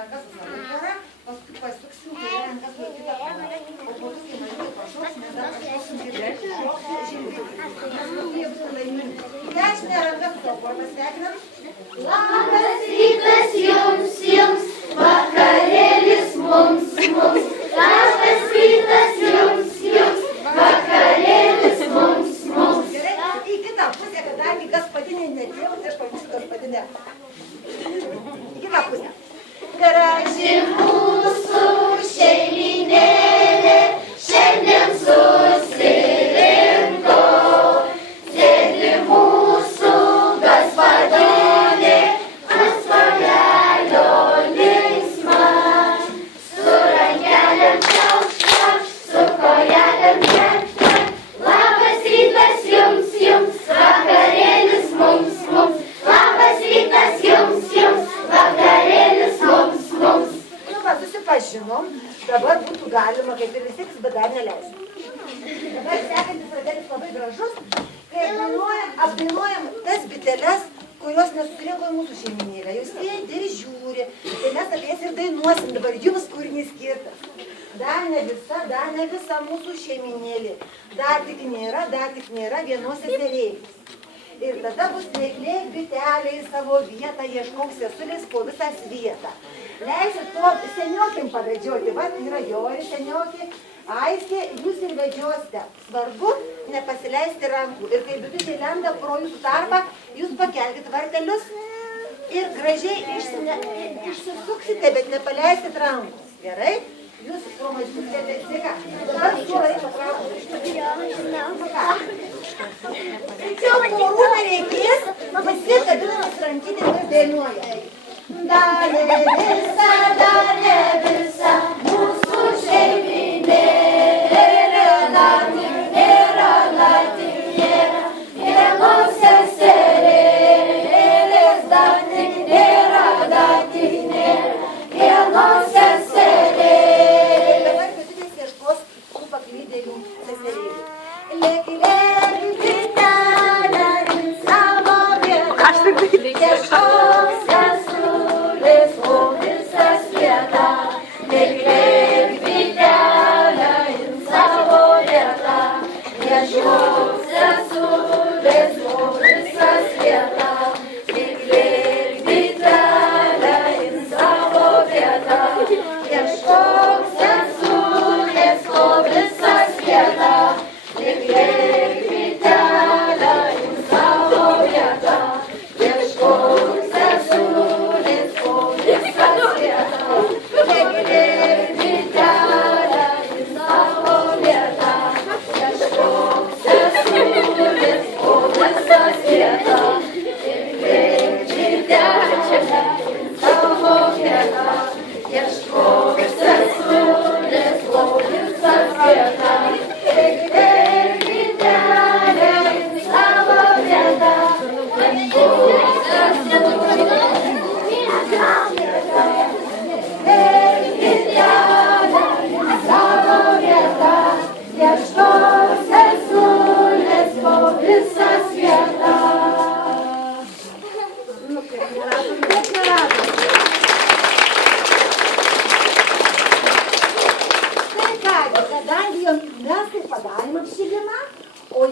rankas su savo nugara, paskui pasuksim kairę rankas nuo kitą pusę. O po to, kai mažiukai pašoks, mes dar pašoksim girdėti, šokti žilvinį. Mes jie būtų laimingi. Dešinę ranką su savo pasveikinam. Labas rytas jums, jums, vakarėlis mums, mums. Labas rytas jums, jums, vakarėlis mums, mums. Gerai, į kitą pusę, kadangi gaspadinė netėjau, tai aš pavysiu gaspadinę. Į kitą pusę. Graži mūsų šeiminėlė šiandien susirinko. Sėdi mūsų gaspadinė ant smagelio linksma. Su rankelėm čiaukšt, čiaukšt, su kojelėm čiaukšt, čiaukšt. Labas rytas jums, jums, vakarėlis mums, mums. Labas rytas jums, jums, vakarėlis mums, mums. Nu, va, susipažinom. Dabar būtų galima, kaip ir visi, bet dar neleisim. Dabar sekantis ratelis labai gražus, kai apdainuojam tas biteles, kurios nesusirinko į mūsų šeiminėlę. Jūs sėdi ir žiūri, tai mes apie jas ir dainuosim. Dabar jums kūrinys skirtas. Dar ne visa mūsų šeiminėlė. Dar tik nėra vienos seserėlės. Ir tada bus veiklė bitelė į savo vietą, ieškok sesulės po visą svietą. Leisit to seniokim pavedžioti, va, yra jo ir seniokė, Aistė, jūs ir vedžiosite. Svarbu nepasileisti rankų. Ir kai bitutė lenda pro jūsų tarpą, jūs pakelkit vartelius ir gražiai išsisuksite, bet nepaleiskit rankų. Gerai? Jūs promažysite sveika. Dabar suolai patraukite. Tačiau porų nereikės, visi kabinamis rankytėmis dainuoja. Dar ne visa mūsų šeiminėlė, dar tik nėra, vienos seserėlės, dar tik nėra, vienos seserėlės. Dabar bitutės ieškos tų paklydėlių seserėlių. Lėki, bitelė, į savo vietą, ieškok sesulės po visą svietą. Lėki, bitelė, į savo vietą, ieškok sesulės po visą svietą. Lėki, bitelė, į savo vietą, ieškok sesulės po visą svietą. Lėki, bitelė, į savo vietą, ieškok sesulės po visą svietą. Lėki, bitelė, į savo vietą, ieškok sesulės po visą svietą. Lėki, bitelė, į savo vietą, ieškok sesulės po visą svietą. Kadangi mes tai padarėm apšilimą,